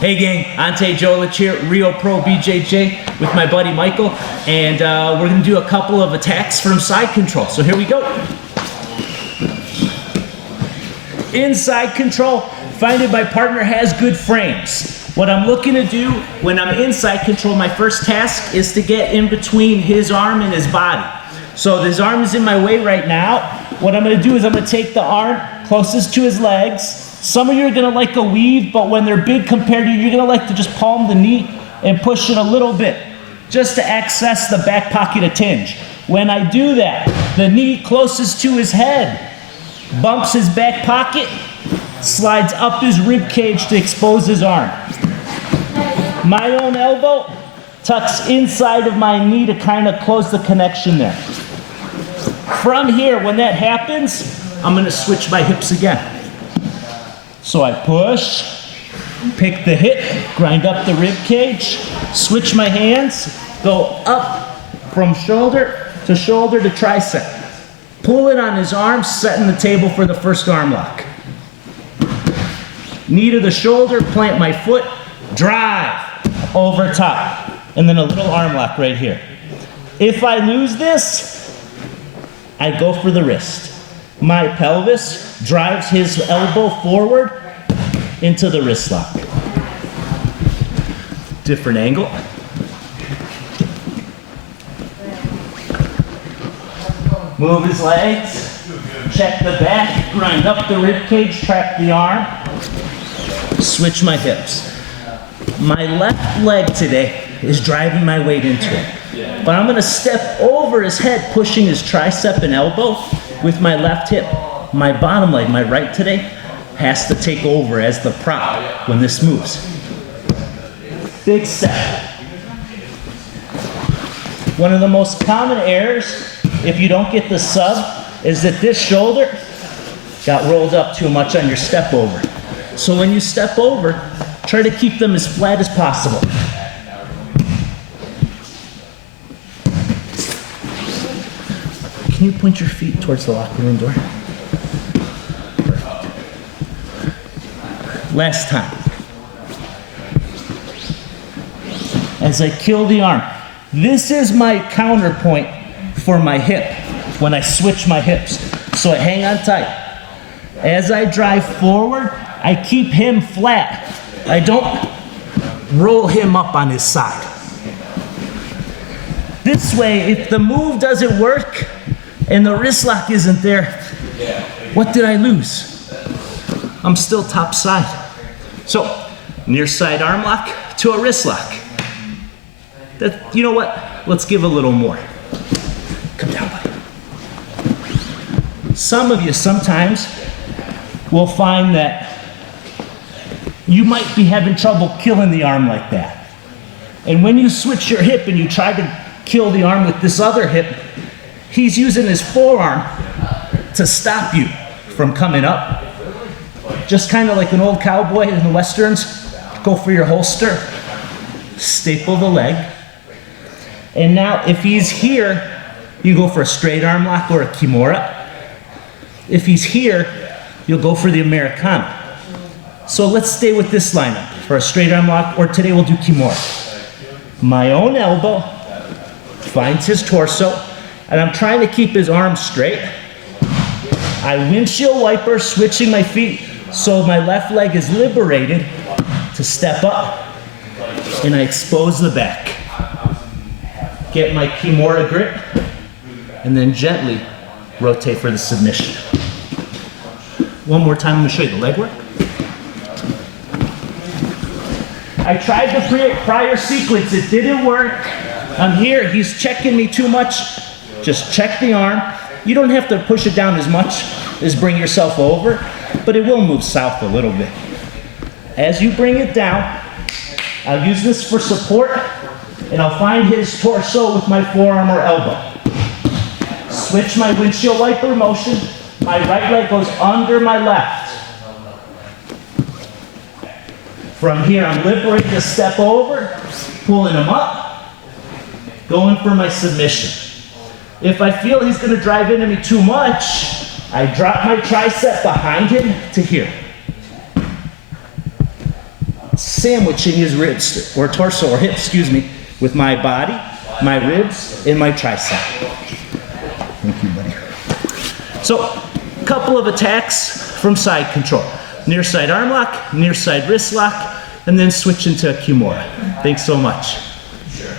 Hey gang, Ante Dzolic here, Rio Pro BJJ with my buddy Michael, and we're gonna do a couple of attacks from side control. So here we go. Inside control, find it my partner has good frames. What I'm looking to do when I'm inside control, my first task is to get in between his arm and his body. So his arm is in my way right now. What I'm gonna do is I'm gonna take the arm closest to his legs. Some of you are gonna like a weave, but when they're big compared to you, you're gonna like to just palm the knee and push it a little bit, just to access the back pocket a tinge. When I do that, the knee closest to his head bumps his back pocket, slides up his rib cage to expose his arm. My own elbow tucks inside of my knee to kind of close the connection there. From here, when that happens, I'm gonna switch my hips again. So I push, pick the hip, grind up the rib cage, switch my hands, go up from shoulder to tricep. Pull it on his arm, setting the table for the first arm lock. Knee to the shoulder, plant my foot, drive over top, and then a little arm lock right here. If I lose this, I go for the wrist. My pelvis drives his elbow forward into the wrist lock. Different angle. Move his legs, check the back, grind up the rib cage, track the arm, switch my hips. My left leg today is driving my weight into it, but I'm gonna step over his head, pushing his tricep and elbow with my left hip. My bottom leg, my right today, has to take over as the prop when this moves. Big step. One of the most common errors, if you don't get the sub, is that this shoulder got rolled up too much on your step over. So when you step over, try to keep them as flat as possible. Can you point your feet towards the locker room door? Perfect. Last time. As I kill the arm, this is my counterpoint for my hip when I switch my hips. So I hang on tight. As I drive forward, I keep him flat. I don't roll him up on his side. This way, if the move doesn't work and the wrist lock isn't there, what did I lose? I'm still top side. So, near side arm lock to a wrist lock. You know what? Let's give a little more. Come down, buddy. Some of you sometimes will find that you might be having trouble killing the arm like that. And when you switch your hip and you try to kill the arm with this other hip, he's using his forearm to stop you from coming up. Just kind of like an old cowboy in the westerns, go for your holster, staple the leg. And now if he's here, you go for a straight arm lock or a kimura. If he's here, you'll go for the Americana. So let's stay with this lineup for a straight arm lock, or today we'll do kimura. My own elbow finds his torso, and I'm trying to keep his arm straight. I windshield wiper, switching my feet so my left leg is liberated to step up, and I expose the back. Get my kimura grip, and then gently rotate for the submission. One more time, I'm gonna show you the leg work. I tried the prior sequence, it didn't work. I'm here, he's checking me too much. Just check the arm. You don't have to push it down as much as bring yourself over, but it will move south a little bit. As you bring it down, I'll use this for support, and I'll find his torso with my forearm or elbow. Switch my windshield wiper motion. My right leg goes under my left. From here, I'm liberated to step over, pulling him up, going for my submission. If I feel he's gonna drive into me too much, I drop my tricep behind him to here. sandwiching his ribs, or torso, or hips, excuse me, with my body, my ribs, and my tricep. Thank you, buddy. So, a couple of attacks from side control. Near side arm lock, near side wrist lock, and then switch into a Kimura. Thanks so much. Sure.